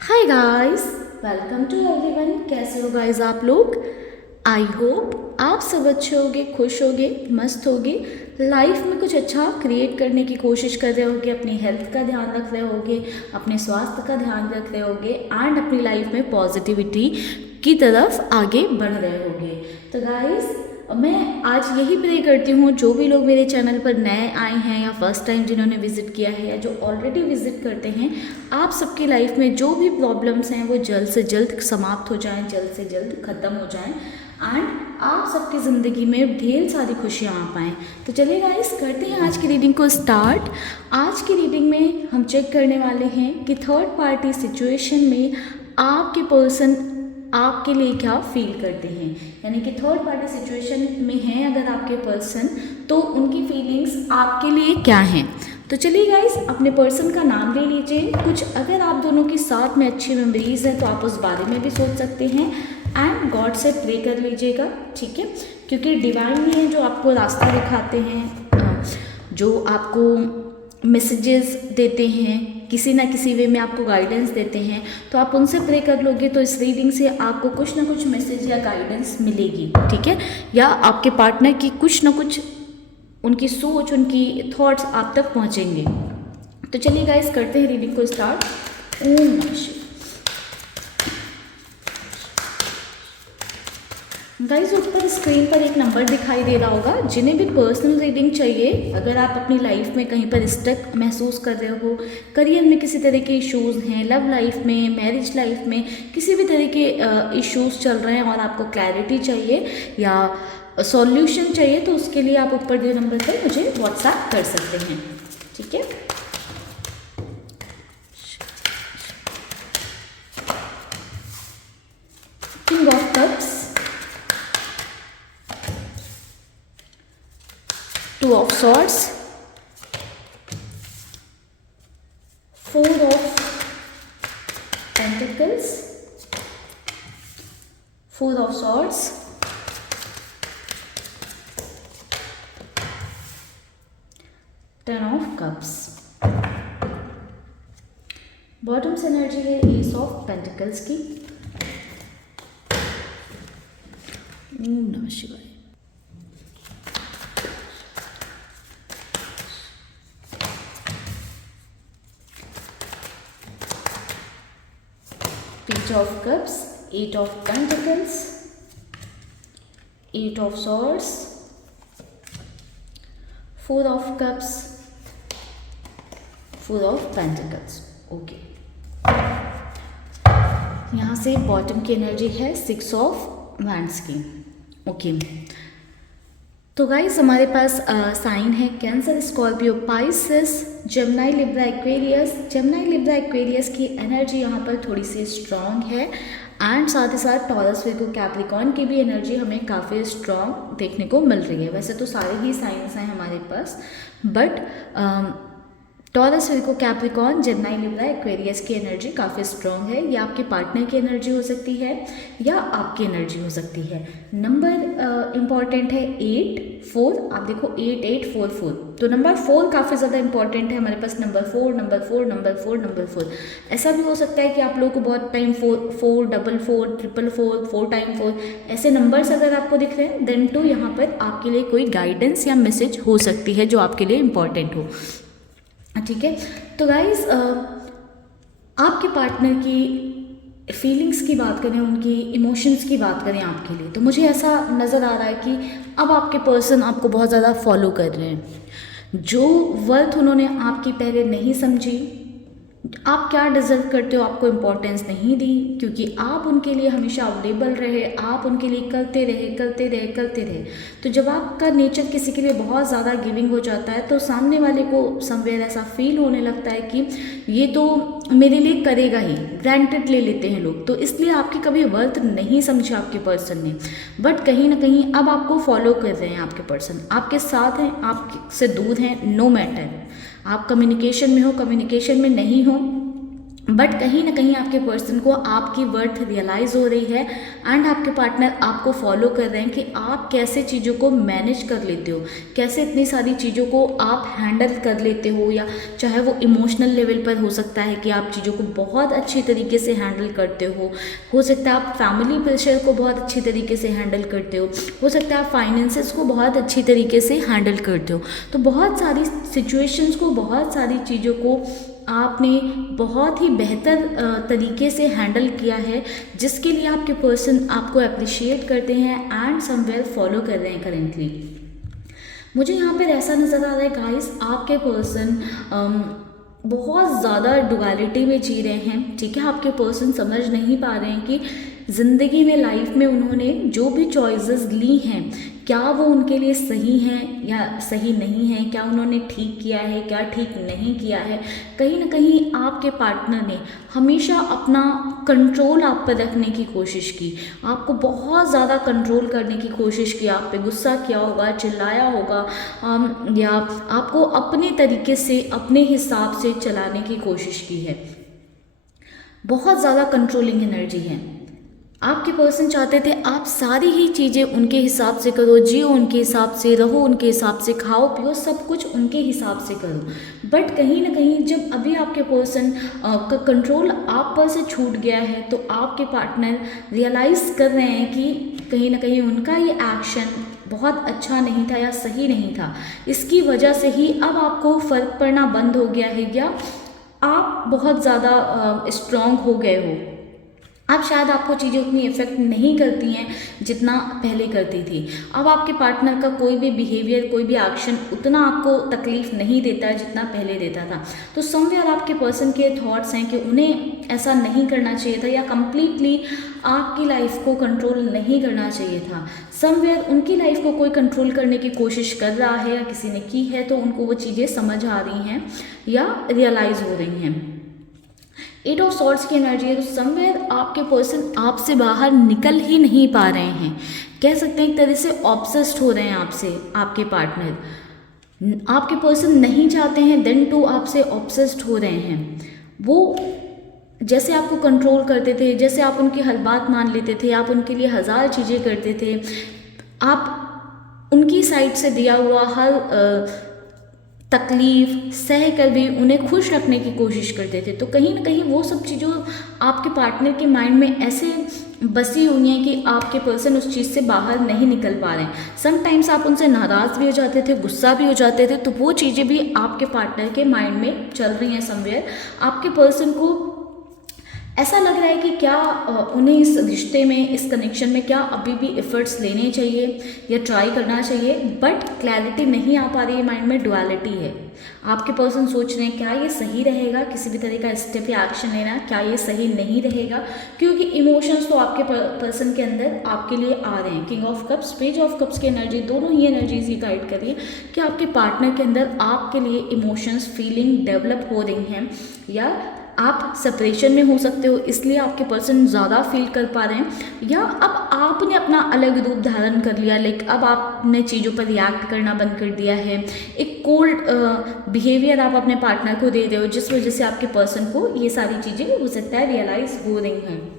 Hi guys, welcome to everyone. कैसे हो guys आप लोग? आई होप आप सब अच्छे होगे, खुश होगे, मस्त होगे, लाइफ में कुछ अच्छा क्रिएट करने की कोशिश कर रहे होगे, अपनी हेल्थ का ध्यान रख रहे होगे, अपने स्वास्थ्य का ध्यान रख रहे होगे एंड अपनी लाइफ में पॉजिटिविटी की तरफ आगे बढ़ रहे होगे। तो गाइस, मैं आज यही प्रे करती हूँ जो भी लोग मेरे चैनल पर नए आए हैं या फर्स्ट टाइम जिन्होंने विज़िट किया है या जो ऑलरेडी विज़िट करते हैं, आप सबकी लाइफ में जो भी प्रॉब्लम्स हैं वो जल्द से जल्द समाप्त हो जाएं, जल्द से जल्द ख़त्म हो जाएं एंड आप सबकी ज़िंदगी में ढेर सारी खुशियाँ आ पाएँ। तो चलिए गाइस, करते हैं आज की रीडिंग को स्टार्ट। आज की रीडिंग में हम चेक करने वाले हैं कि थर्ड पार्टी सिचुएशन में आपके पर्सन आपके लिए क्या फील करते हैं, यानी कि थर्ड पार्टी सिचुएशन में हैं अगर आपके पर्सन, तो उनकी फीलिंग्स आपके लिए क्या हैं। तो चलिए गाइस, अपने पर्सन का नाम ले लीजिए। कुछ अगर आप दोनों के साथ में अच्छी मेमोरीज हैं तो आप उस बारे में भी सोच सकते हैं एंड गॉड से प्रे कर लीजिएगा, ठीक है, क्योंकि डिवाइन ही है जो आपको रास्ता दिखाते हैं, जो आपको मैसेजेस देते हैं, किसी ना किसी वे में आपको गाइडेंस देते हैं। तो आप उनसे प्रे कर लोगे तो इस रीडिंग से आपको कुछ ना कुछ मैसेज या गाइडेंस मिलेगी, ठीक है, या आपके पार्टनर की कुछ ना कुछ उनकी सोच, उनकी थॉट्स आप तक पहुंचेंगे। तो चलिए गाइस, करते हैं रीडिंग को स्टार्ट। ओम नमः शिवाय। गाइस, ऊपर स्क्रीन पर एक नंबर दिखाई दे रहा होगा। जिन्हें भी पर्सनल रीडिंग चाहिए, अगर आप अपनी लाइफ में कहीं पर स्टक महसूस कर रहे हो, करियर में किसी तरह के इश्यूज़ हैं, लव लाइफ में, मैरिज लाइफ में किसी भी तरह के इश्यूज़ चल रहे हैं और आपको क्लैरिटी चाहिए या सॉल्यूशन चाहिए, तो उसके लिए आप ऊपर दिए नंबर पर मुझे व्हाट्सएप कर सकते हैं, ठीक है। King of cups, two of swords, four of pentacles, four of swords, ten of cups. Bottom से एनर्जी है एस ऑफ पेंटिकल्स की। ओम नमः शिवाय। Page of cups, eight of pentacles, eight of swords, four of cups, four of pentacles. Okay, यहाँ से bottom की energy है सिक्स ऑफ वैंड्स की। ओके, तो गाइस हमारे पास साइन है Cancer, Scorpio, Pisces, Gemini, Libra, Aquarius. Gemini, Libra, Aquarius की एनर्जी यहाँ पर थोड़ी सी स्ट्रॉन्ग है एंड साथ ही साथ टॉरस, विर्गो, कैप्रिकॉर्न की भी एनर्जी हमें काफ़ी स्ट्रॉन्ग देखने को मिल रही है। वैसे तो सारे ही साइंस हैं हमारे पास, but Taurus, Virgo, Capricorn, Gemini, Libra, Aquarius की एनर्जी काफ़ी स्ट्रॉन्ग है। ये आपके पार्टनर की एनर्जी हो सकती है या आपकी एनर्जी हो सकती है। नंबर इंपॉर्टेंट है 8, 4। आप देखो 8, 8, 4, 4, तो नंबर 4 काफ़ी ज़्यादा इंपॉर्टेंट है हमारे पास। Number 4, number 4, number 4, number 4। ऐसा भी हो सकता है कि आप लोगों को बहुत टाइम 4, 4, 4, 4, 4, 4, 4 टाइम 4 ऐसे नंबर्स अगर आपको दिख रहे हैं, देन टू यहाँ पर आपके लिए कोई गाइडेंस या मैसेज हो सकती है जो आपके लिए इंपॉर्टेंट हो, ठीक है। तो गाइज, आपके पार्टनर की फीलिंग्स की बात करें, उनकी इमोशंस की बात करें आपके लिए, तो मुझे ऐसा नज़र आ रहा है कि अब आपके पर्सन आपको बहुत ज़्यादा फॉलो कर रहे हैं। जो वर्थ उन्होंने आपकी पहले नहीं समझी, आप क्या डिज़र्व करते हो, आपको इम्पोर्टेंस नहीं दी, क्योंकि आप उनके लिए हमेशा अवेलेबल रहे, आप उनके लिए करते रहे करते रहे करते रहे। तो जब आपका नेचर किसी के लिए बहुत ज़्यादा गिविंग हो जाता है, तो सामने वाले को समवेयर ऐसा फील होने लगता है कि ये तो मेरे लिए करेगा ही, ग्रांटेड ले लेते हैं लोग। तो इसलिए आपकी कभी वर्थ नहीं समझा आपके पर्सन ने, बट कहीं ना कहीं अब आपको फॉलो कर रहे हैं। आपके पर्सन आपके साथ हैं, आपसे दूर हैं, नो मैटर। आप कम्युनिकेशन में हो, कम्युनिकेशन में नहीं हो, बट कहीं ना कहीं आपके पर्सन को आपकी वर्थ रियलाइज़ हो रही है एंड आपके पार्टनर आपको फॉलो कर रहे हैं कि आप कैसे चीज़ों को मैनेज कर लेते हो, कैसे इतनी सारी चीज़ों को आप हैंडल कर लेते हो, या चाहे वो इमोशनल लेवल पर हो सकता है कि आप चीज़ों को बहुत अच्छी तरीके से हैंडल करते हो सकता है आप फैमिली प्रेशर को बहुत अच्छी तरीके से हैंडल करते हो सकता है आप फाइनेंसेस को बहुत अच्छी तरीके से हैंडल करते हो। तो बहुत सारी सिचुएशंस को, बहुत सारी चीज़ों को आपने बहुत ही बेहतर तरीके से हैंडल किया है, जिसके लिए आपके पर्सन आपको अप्रिशिएट करते हैं एंड समवेयर फॉलो कर रहे हैं करेंटली। मुझे यहाँ पर ऐसा नज़र आ रहा है गाइस, आपके पर्सन बहुत ज़्यादा डुअलिटी में जी रहे हैं। ठीक है, आपके पर्सन समझ नहीं पा रहे हैं कि ज़िंदगी में, लाइफ में उन्होंने जो भी चॉइसेस ली हैं, क्या वो उनके लिए सही हैं या सही नहीं है, क्या उन्होंने ठीक किया है, क्या ठीक नहीं किया है। कहीं ना कहीं आपके पार्टनर ने हमेशा अपना कंट्रोल आप पर रखने की कोशिश की, आपको बहुत ज़्यादा कंट्रोल करने की कोशिश की, आप पे गुस्सा किया होगा, चिल्लाया होगा, या आपको अपने तरीके से, अपने हिसाब से चलाने की कोशिश की है। बहुत ज़्यादा कंट्रोलिंग एनर्जी है। आपके पर्सन चाहते थे आप सारी ही चीज़ें उनके हिसाब से करो, जियो उनके हिसाब से, रहो उनके हिसाब से, खाओ पियो सब कुछ उनके हिसाब से करो। बट कहीं ना कहीं जब अभी आपके पर्सन का कंट्रोल आप पर से छूट गया है, तो आपके पार्टनर रियलाइज़ कर रहे हैं कि कहीं ना कहीं उनका ये एक्शन बहुत अच्छा नहीं था या सही नहीं था। इसकी वजह से ही अब आपको फ़र्क पड़ना बंद हो गया है, या आप बहुत ज़्यादा स्ट्रॉन्ग हो गए हो। अब शायद आपको चीज़ें उतनी इफेक्ट नहीं करती हैं जितना पहले करती थी। अब आपके पार्टनर का कोई भी बिहेवियर, कोई भी एक्शन उतना आपको तकलीफ नहीं देता है जितना पहले देता था। तो समवेयर आपके पर्सन के थॉट्स हैं कि उन्हें ऐसा नहीं करना चाहिए था, या कंप्लीटली आपकी लाइफ को कंट्रोल नहीं करना चाहिए था। समवेयर उनकी लाइफ को कोई कंट्रोल करने की कोशिश कर रहा है या किसी ने की है, तो उनको वो चीज़ें समझ आ रही हैं या रियलाइज़ हो रही हैं। 8 ऑफ सॉर्ड्स की एनर्जी है, तो समवेयर आपके पर्सन आपसे बाहर निकल ही नहीं पा रहे हैं। कह सकते हैं एक तरह से ऑब्सेस्ड हो रहे हैं आपसे। आपके पार्टनर, आपके पर्सन नहीं चाहते हैं, देन टू आपसे ऑब्सेस्ड हो रहे हैं। वो जैसे आपको कंट्रोल करते थे, जैसे आप उनकी हर बात मान लेते थे, आप उनके लिए हज़ार चीज़ें करते थे, आप उनकी साइड से दिया हुआ हर तकलीफ़ सह कर भी उन्हें खुश रखने की कोशिश करते थे। तो कहीं ना कहीं वो सब चीज़ों आपके पार्टनर के माइंड में ऐसे बसी हुई हैं कि आपके पर्सन उस चीज़ से बाहर नहीं निकल पा रहे हैं। समटाइम्स आप उनसे नाराज़ भी हो जाते थे, गुस्सा भी हो जाते थे, तो वो चीज़ें भी आपके पार्टनर के माइंड में चल रही हैं समवेयर। आपके पर्सन को ऐसा लग रहा है कि क्या उन्हें इस रिश्ते में, इस कनेक्शन में क्या अभी भी एफर्ट्स लेने चाहिए या ट्राई करना चाहिए, बट क्लैरिटी नहीं आ पा रही है माइंड में, डुअलिटी है। आपके पर्सन सोच रहे हैं क्या ये सही रहेगा, किसी भी तरह का स्टेप या एक्शन लेना, क्या ये सही नहीं रहेगा, क्योंकि इमोशंस तो आपके पर्सन के अंदर आपके लिए आ रहे हैं। King of cups, page of cups की एनर्जी, दोनों ही एनर्जीज ही गाइड कर रही है कि आपके पार्टनर के अंदर आपके लिए इमोशंस, फीलिंग डेवलप हो रही हैं, या आप सेपरेशन में हो सकते हो इसलिए आपके पर्सन ज़्यादा फील कर पा रहे हैं, या अब आपने अपना अलग रूप धारण कर लिया, लाइक अब आपने चीज़ों पर रिएक्ट करना बंद कर दिया है। एक कोल्ड बिहेवियर आप अपने पार्टनर को दे रहे हो, जिस वजह से आपके पर्सन को ये सारी चीज़ें हो सकता है रियलाइज़ हो रही हैं।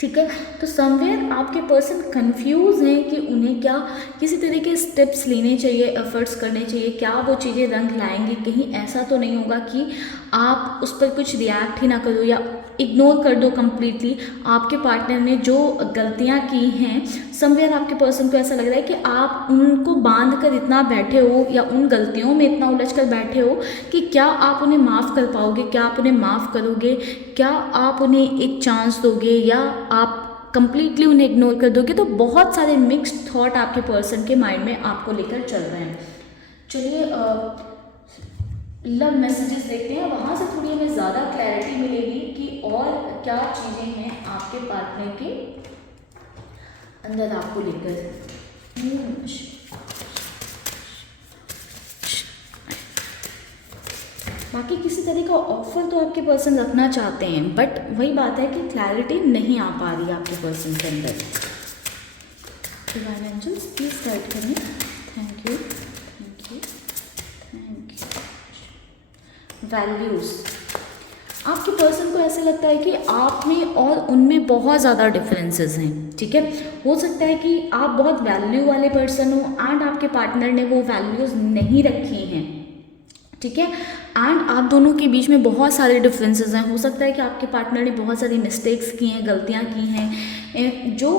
ठीक है, तो समवेयर आपके पर्सन कंफ्यूज हैं कि उन्हें क्या किसी तरह के स्टेप्स लेने चाहिए, एफर्ट्स करने चाहिए, क्या वो चीज़ें रंग लाएंगी, कहीं ऐसा तो नहीं होगा कि आप उस पर कुछ रिएक्ट ही ना करो या इग्नोर कर दो कम्प्लीटली। आपके पार्टनर ने जो गलतियां की हैं, समवेयर आपके पर्सन को ऐसा लग रहा है कि आप उनको बांध कर इतना बैठे हो या उन गलतियों में इतना उलझ कर बैठे हो कि क्या आप उन्हें माफ़ कर पाओगे, क्या आप उन्हें माफ़ करोगे, क्या आप उन्हें एक चांस दोगे, या आप कंप्लीटली उन्हें इग्नोर कर दोगे। तो बहुत सारे मिक्स्ड थॉट आपके पर्सन के माइंड में आपको लेकर चल रहे हैं। चलिए लव मैसेजेस देखते हैं, वहाँ से थोड़ी हमें ज़्यादा क्लैरिटी मिलेगी कि और क्या चीज़ें हैं आपके पार्टनर के अंदर आपको लेकर। बाकी किसी तरह का ऑफर तो आपके पर्सन रखना चाहते हैं, बट वही बात है कि क्लैरिटी नहीं आ पा रही है आपके पर्सन के अंदर। डिवाइन एंजल्स प्लीज गाइड करें। Thank you, thank you, thank you. Values, आपके पर्सन को ऐसा लगता है कि आप में और उनमें बहुत ज़्यादा डिफरेंसेस हैं, ठीक है। हो सकता है कि आप बहुत वैल्यू वाले पर्सन हो एंड आपके पार्टनर ने वो वैल्यूज़ नहीं रखी हैं, ठीक है। एंड आप दोनों के बीच में बहुत सारे डिफरेंसेस हैं। हो सकता है कि आपके पार्टनर ने बहुत सारी मिस्टेक्स की हैं, गलतियाँ की हैं जो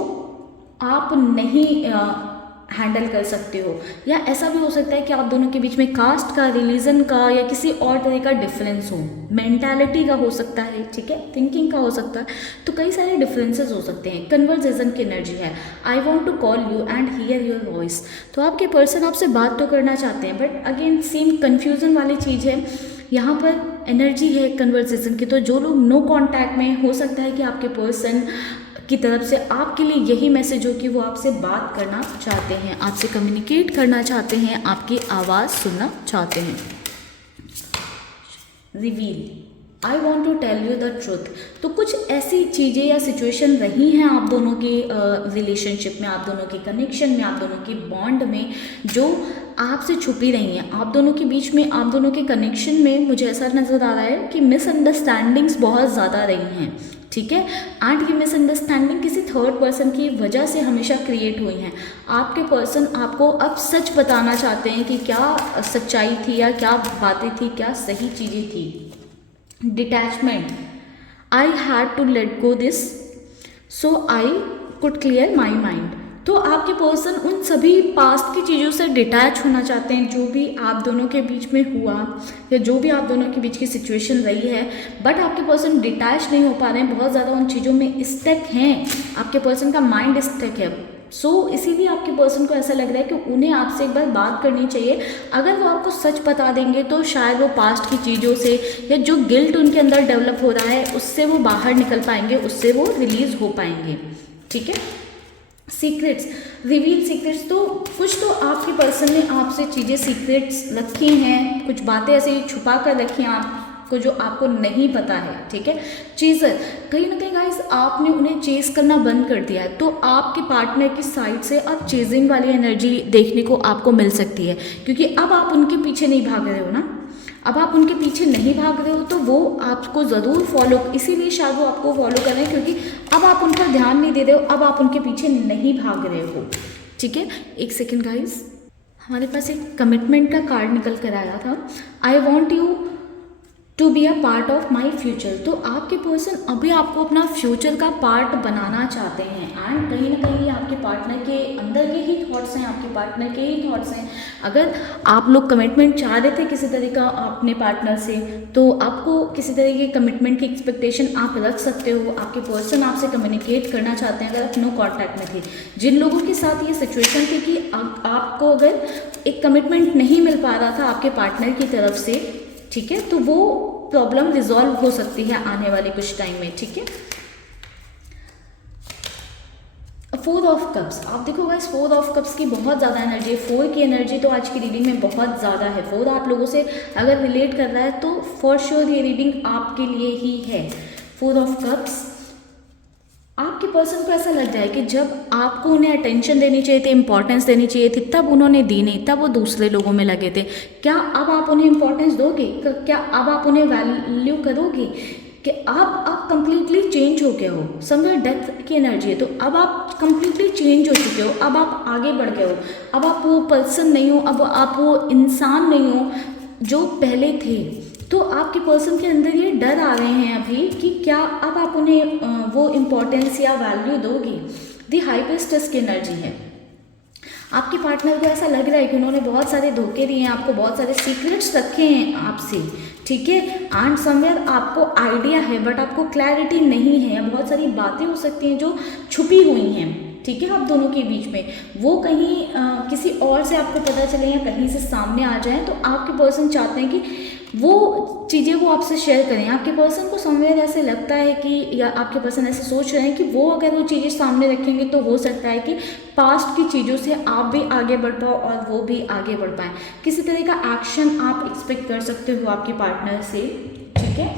आप नहीं हैंडल कर सकते हो, या ऐसा भी हो सकता है कि आप दोनों के बीच में कास्ट का, रिलीजन का या किसी और तरह का डिफरेंस हो, मेंटालिटी का हो सकता है, ठीक है, थिंकिंग का हो सकता है। तो कई सारे डिफरेंसेस हो सकते हैं। कन्वर्सेशन की एनर्जी है, I want to call you and hear your voice. तो आपके पर्सन आपसे बात तो करना चाहते हैं, बट अगेन सेम कन्फ्यूज़न वाली चीज़ है। यहाँ पर एनर्जी है कन्वर्सेशन की। तो जो लोग नो कॉन्टैक्ट में, हो सकता है कि आपके पर्सन की तरफ से आपके लिए यही मैसेज हो कि वो आपसे बात करना चाहते हैं, आपसे कम्युनिकेट करना चाहते हैं, आपकी आवाज़ सुनना चाहते हैं। Reveal, I want to tell you the truth. तो कुछ ऐसी चीज़ें या सिचुएशन रही हैं आप दोनों के रिलेशनशिप में, आप दोनों के कनेक्शन में, आप दोनों के बॉन्ड में, जो आपसे छुपी रही हैं। आप दोनों के बीच में, आप दोनों के कनेक्शन में मुझे ऐसा नज़र आ रहा है कि मिसअंडरस्टैंडिंग्स बहुत ज़्यादा रही हैं, ठीक है। एंड ये मिसअंडरस्टैंडिंग किसी थर्ड पर्सन की वजह से हमेशा क्रिएट हुई हैं। आपके पर्सन आपको अब सच बताना चाहते हैं कि क्या सच्चाई थी या क्या बातें थी, क्या सही चीज़ें थी। Detachment, I had to let go this so I could clear my mind. तो आपके पर्सन उन सभी पास्ट की चीज़ों से डिटैच होना चाहते हैं, जो भी आप दोनों के बीच में हुआ या जो भी आप दोनों के बीच की सिचुएशन रही है, बट आपके पर्सन डिटैच नहीं हो पा रहे हैं, बहुत ज़्यादा उन चीज़ों में स्टक हैं, आपके पर्सन का माइंड स्टक है। इसीलिए आपके पर्सन को ऐसा लग रहा है कि उन्हें आपसे एक बार बात करनी चाहिए। अगर वो आपको सच बता देंगे तो शायद वो पास्ट की चीज़ों से या जो गिल्ट उनके अंदर डेवलप हो रहा है उससे वो बाहर निकल पाएंगे, उससे वो रिलीज हो पाएंगे, ठीक है। Secrets, reveal secrets. तो कुछ तो आपके पर्सन ने आपसे चीज़ें सीक्रेट्स रखी हैं, कुछ बातें ऐसे छुपा कर रखी हैं आपको जो आपको नहीं पता है, ठीक है। चेजर, कहीं ना कहीं गाइस आपने उन्हें चेज करना बंद कर दिया है, तो आपके पार्टनर की साइड से अब चेजिंग वाली एनर्जी देखने को आपको मिल सकती है, क्योंकि अब आप उनके पीछे नहीं भाग रहे हो ना। अब आप उनके पीछे नहीं भाग रहे हो तो वो आपको ज़रूर फॉलो, इसीलिए शायद वो आपको फॉलो कर रहे हैं, क्योंकि अब आप उन पर ध्यान नहीं दे रहे हो, अब आप उनके पीछे नहीं भाग रहे हो, ठीक है। एक सेकेंड गाइस, हमारे पास एक कमिटमेंट का कार्ड निकल कर आया था। I want you to be a part of my future. तो आपके पर्सन अभी आपको अपना फ्यूचर का पार्ट बनाना चाहते हैं, एंड कहीं ना कहीं आपके पार्टनर के अंदर के ही थॉट्स हैं, आपके पार्टनर के ही थॉट्स हैं। अगर आप लोग कमिटमेंट चाह रहे थे किसी तरह का अपने पार्टनर से, तो आपको किसी तरह की कमिटमेंट की एक्सपेक्टेशन आप रख सकते हो। आपके पर्सन आपसे कम्युनिकेट करना चाहते हैं अगर आप नो कॉन्टैक्ट में थे। जिन लोगों के साथ ये सिचुएशन थी कि आपको अगर एक कमिटमेंट नहीं मिल पा रहा था आपके पार्टनर की तरफ से, ठीक है, तो वो प्रॉब्लम रिजॉल्व हो सकती है आने वाले कुछ टाइम में, ठीक है। 4 ऑफ कप्स, आप देखो गाइस 4 ऑफ कप्स की बहुत ज़्यादा एनर्जी है। 4 की एनर्जी तो आज की रीडिंग में बहुत ज़्यादा है। 4 आप लोगों से अगर रिलेट कर रहा है तो फॉर श्योर ये रीडिंग आपके लिए ही है। 4 ऑफ कप्स, आपके पर्सन को ऐसा लग जाए कि जब आपको उन्हें अटेंशन देनी चाहिए थी, इंपॉर्टेंस देनी चाहिए थी, तब उन्होंने दी नहीं, तब वो दूसरे लोगों में लगे थे। क्या अब आप उन्हें इंपॉर्टेंस दोगे? क्या अब आप उन्हें वैल्यू करोगे? कि आप कंप्लीटली चेंज हो गए हो। समवेयर डेथ की एनर्जी है, तो अब आप कंप्लीटली चेंज हो चुके हो, अब आप आगे बढ़ गए हो, अब आप वो पर्सन नहीं हो, अब आप वो इंसान नहीं हो जो पहले थे। तो आपके पर्सन के अंदर ये डर आ रहे हैं अभी कि क्या अब आप उन्हें वो इम्पोर्टेंस या वैल्यू दोगे। दी हाई प्रीस्टेस की एनर्जी है। आपके पार्टनर को ऐसा लग रहा है कि उन्होंने बहुत सारे धोखे दिए हैं आपको, बहुत सारे सीक्रेट्स रखे हैं आपसे, ठीक है। एंड समवेयर आपको आइडिया है बट आपको क्लैरिटी नहीं है, बहुत सारी बातें हो सकती हैं जो छुपी हुई हैं, ठीक है, आप दोनों के बीच में। वो कहीं किसी और से आपको पता चले या कहीं से सामने आ जाए, तो आपके पर्सन चाहते हैं कि वो चीज़ें वो आपसे शेयर करें। आपके पर्सन को समवेयर ऐसे लगता है कि, या आपके पर्सन ऐसे सोच रहे हैं कि वो अगर वो चीज़ें सामने रखेंगे तो हो सकता है कि पास्ट की चीज़ों से आप भी आगे बढ़ पाओ और वो भी आगे बढ़ पाएँ। किसी तरह का एक्शन आप एक्सपेक्ट कर सकते हो आपके पार्टनर से, ठीक है।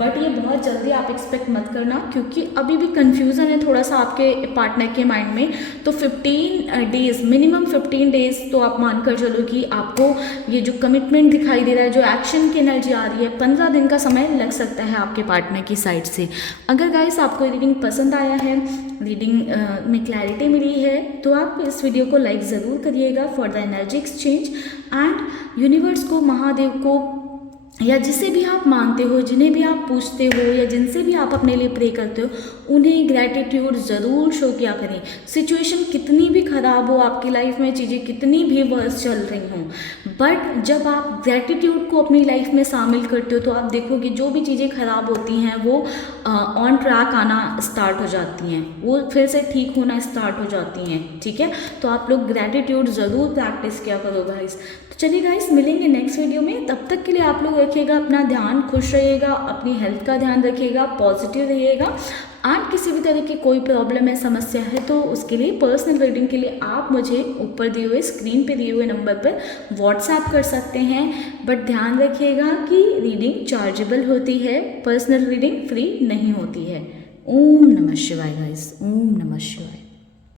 बट ये बहुत जल्दी आप एक्सपेक्ट मत करना, क्योंकि अभी भी कन्फ्यूज़न है थोड़ा सा आपके पार्टनर के माइंड में। तो 15 डेज़, मिनिमम 15 डेज़ तो आप मान कर चलो कि आपको ये जो कमिटमेंट दिखाई दे रहा है, जो एक्शन की एनर्जी आ रही है, 15 दिन का समय लग सकता है आपके पार्टनर की साइड से। अगर गाइस आपको रीडिंग पसंद आया है, रीडिंग में क्लैरिटी मिली है, तो आप इस वीडियो को लाइक ज़रूर करिएगा for the energy exchange. And universe को, महादेव को, या जिसे भी आप मानते हो, जिन्हें भी आप पूछते हो, या जिनसे भी आप अपने लिए प्रे करते हो, उन्हें ग्रैटिट्यूड ज़रूर शो किया करें। सिचुएशन कितनी भी ख़राब हो आपकी लाइफ में, चीज़ें कितनी भी वर्स चल रही हों, बट जब आप ग्रैटिट्यूड को अपनी लाइफ में शामिल करते हो तो आप देखोगे जो भी चीज़ें ख़राब होती हैं वो ऑन ट्रैक आना स्टार्ट हो जाती हैं, वो फिर से ठीक होना स्टार्ट हो जाती हैं। ठीक है, तो आप लोग ग्रैटिट्यूड ज़रूर प्रैक्टिस किया करो गाइस। तो चलिए गाइस, मिलेंगे नेक्स्ट वीडियो में। तब तक के लिए आप लोग रखिएगा अपना ध्यान, खुश रहिएगा, अपनी हेल्थ का ध्यान रखिएगा, पॉजिटिव रहिएगा। एंड किसी भी तरह की कोई प्रॉब्लम है, समस्या है, तो उसके लिए पर्सनल रीडिंग के लिए आप मुझे ऊपर दिए हुए, स्क्रीन पे दिए हुए नंबर पर व्हाट्सएप कर सकते हैं। बट ध्यान रखिएगा कि रीडिंग चार्जेबल होती है, पर्सनल रीडिंग फ्री नहीं होती है। ओम नमः शिवाय गाइस, ओम नमः शिवाय।